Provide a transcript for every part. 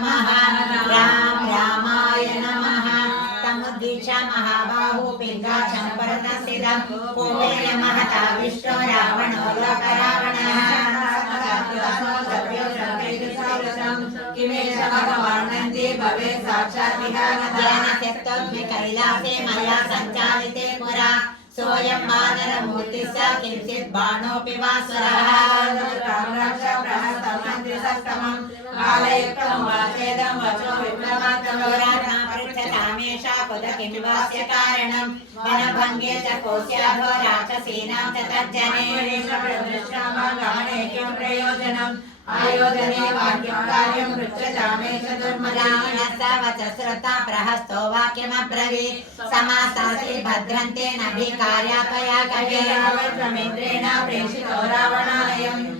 नमः राम रामाय नमः तमुद्दीक्ष्य महाबाहु पिङ्गाक्षं परतस्थितं पूर्वेण महता विष्णो रावणो लोकरावणः किमेष भगवानन्दी भवेत् साक्षात् ज्ञानत्यक्तोऽस्मि कैलासे मया सञ्चालिते पुरा सोऽयं वानरमूर्तिः स किञ्चित् बाणोऽपि वा सुरः कालयुक्तं वाचेदं वचो विप्लवात्मको पुरात्मा पृच्छतामेषा कुत किं वास्य कारणं वनभङ्गे च कोस्याभो राक्षसीनां च तज्जने प्रयोजनम् आयोजने वाक्यं कार्यं पृच्छतामे च दुर्मदान रावणस्य वच श्रुता प्रहस्तो वाक्यमब्रवीत् समासासि भद्रन्ते नभिकार्या त्वया कवे रमेन्द्रेण प्रेषितो रावणालयं तथमाचार्यमाभूते वयं वानरमो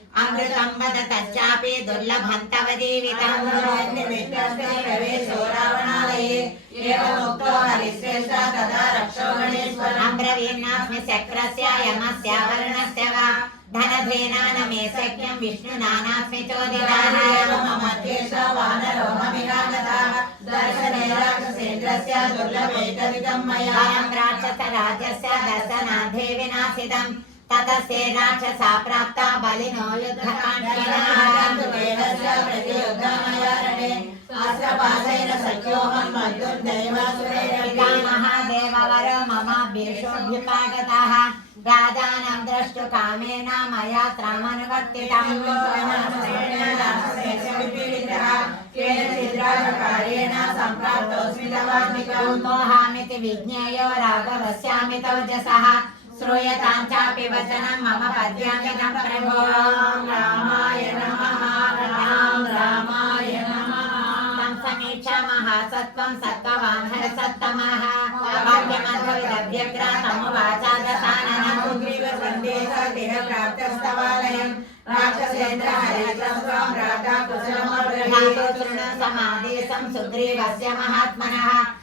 అమృతం వద తశ్చాపి దుర్లభం తవ జీవితం అమ్రవీర్ణాస్మి చక్రస్య యమస్య వర్ణస్య వా ధనధీనానమే సఖ్యం విష్ణు రాక్షస రాజస్య దర్శనా దేవినాసిదం ततस्ते राक्षसा प्राप्ता बलिनो युद्धकाङ्क्षिणः महादेववरो ममाभ्येषोऽभ्युपागताः राजानं द्रष्टुकामेन मया त्रामनुवर्तितम् मोहामिति विज्ञेयो राघवस्यामि तौजसः श्रूयतां चापि वचनं मम पद्यामिदं प्रभो रामाय नमः राम रामाय नमः तं समीक्षा महासत्त्वं सत्त्ववान् हरसत्तमः वाक्यमध्वविदभ्यग्रातमुवाचा दशाननम् सुग्रीवसन्देशप्राप्तस्तवालयम् राक्षसेन्द्र हरितं स्वां राधा कुशलमब्रवीत् धातु तृण समादेशं सुग्रीवस्य महात्मनः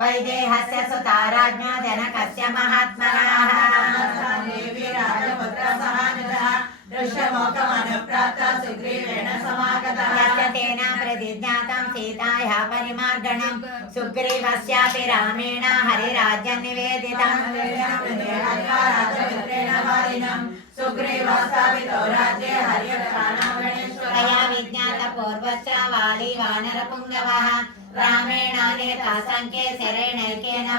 वैदेहस्य सुता राज्ञो जनकस्य महात्मनाः देवी राजपुत्र सहानुजः दृश्यमोकमनुप्राप्ता सुग्रीवेण समागतः यस्य तेन प्रतिज्ञातं सीतायाः परिमार्गणं सुग्रीवस्यापि रामेण हरिराज्यं निवेदितम् सुग्रीवास्तावितो राज्ये हर्यक्षाणां गणेश्वरः तया विज्ञातपूर्वश्च वाली वानरपुङ्गवः రామేణానేత సంఖ్యే శరేణైకేన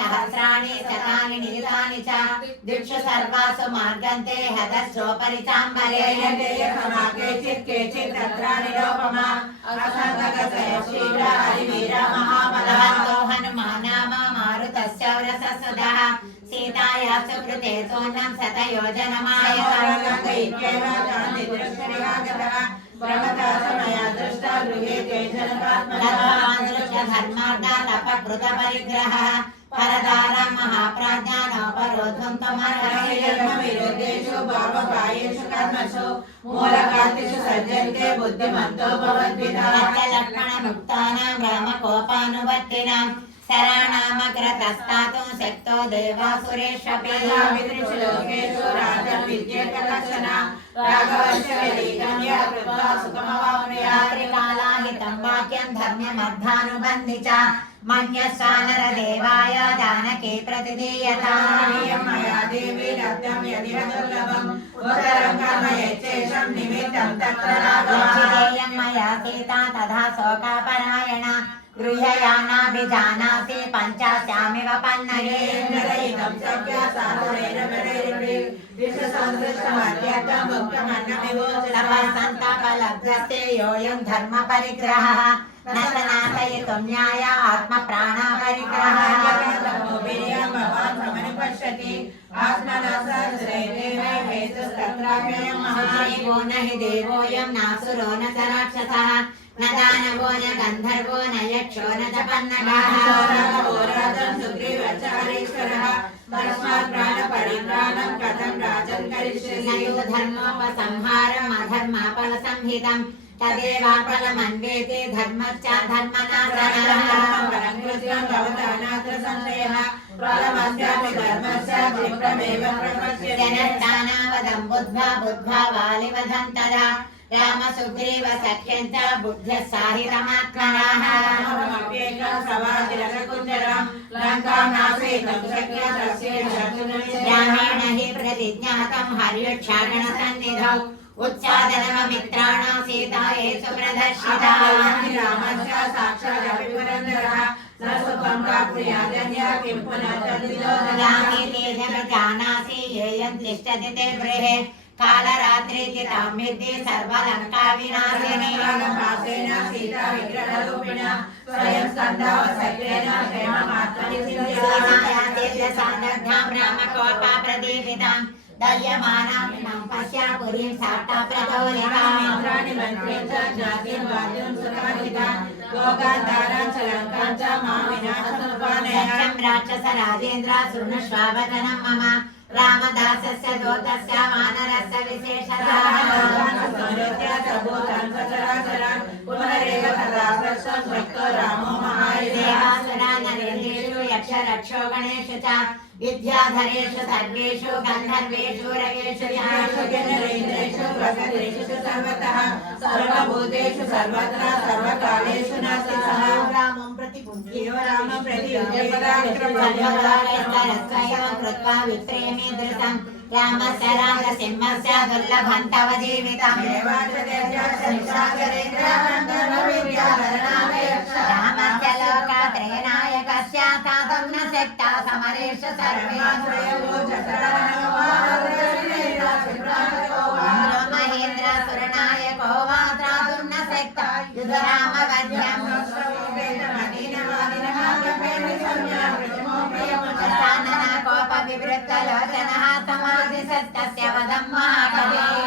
సహస్రాణి శతాని నియుతాని చ దిక్షు సర్వాసు మార్గంతే హతశ్చోపరి చాంబరే కేచిత్ కేచిత్ తత్రాని లోపమా అసంగత శీఘ్ర హరివీర మహాబలహన్ మహానామ व्रससुदः सीताया सुकृते सोन्नं धर्मार्गालपकृतपरिग्रहः परदारा महाप्राज्ञानोपरोधं विरुद्धेषु भावकायेषु कर्मसु मूलकार्तिषु सज्जन्ते बुद्धिमन्तो भवद्भिः लक्ष्मणमुक्तानां శరణామగ్రతస్తాతు శక్తో దేవాసురేష్వపి విదృశలోకేషు రాజం విద్యేకలక్షణ రాఘవశ్వరీగమ్యకృత్వాసుకమవాప్నుయాత్రికాలాహితం వాక్యం ధర్మ్యమర్థానుబంధి చ మన్యస్వానర దేవాయ మయా దేవి లబ్ధం శోకాపరాయణ गृह्ययानाभिजानासि पञ्चास्यामिव पन्नरेन्द्रैकं तपस्सन्तापलब्धस्ते योऽयं धर्मपरिग्रहः न स नाशयितुं न्याय आत्मप्राणापरिग्रहः आत्मनासो न हि देवोऽयं नासुरो न स राक्षसः न दानवो न गन्धर्वो न यक्षो न च पन्नगः न तु धर्मोपसंहारम् अधर्मापलसंहितम् तदेवापलमन्वेते धर्मश्च जनस्थानावदम् बुद्ध्वा बुद्ध्वा రామ సుగ్రీవ సఖ్యంత బుద్ధ సాహితమాత్మనః రామేణ హి ప్రతిజ్ఞాతం రాజేంద్ర శృణు శ్వావచనం మమ. रामदासस्य दोतस्य वानरस्य देवासुरा नरेन्द्रेषु रक्ष रक्षो गणेश च विद्याधरेषु सर्वेषु गन्धर्वेषु रयेषु याषु जनेन्द्रेषु प्रसन्नेषु सर्वतः सर्वभूतेषु सर्वत्र सर्वकालेषु नास्ति सः। रामं प्रति पुण्यो रामं प्रति कृत्वा विप्रेमे धृतम् रामस्य राजसिंहस्य दुर्लभं तव जीवितम् रामस्य लोकात्रयनायकस्य तव భగ్నశక్త సమరేష మహేంద్ర సురనాయకో మాత్రాదున్న శక్త యుధరామ గద్యం కోప వివృత్తలోచన సమాధి సత్తస్య వదం మహాకవి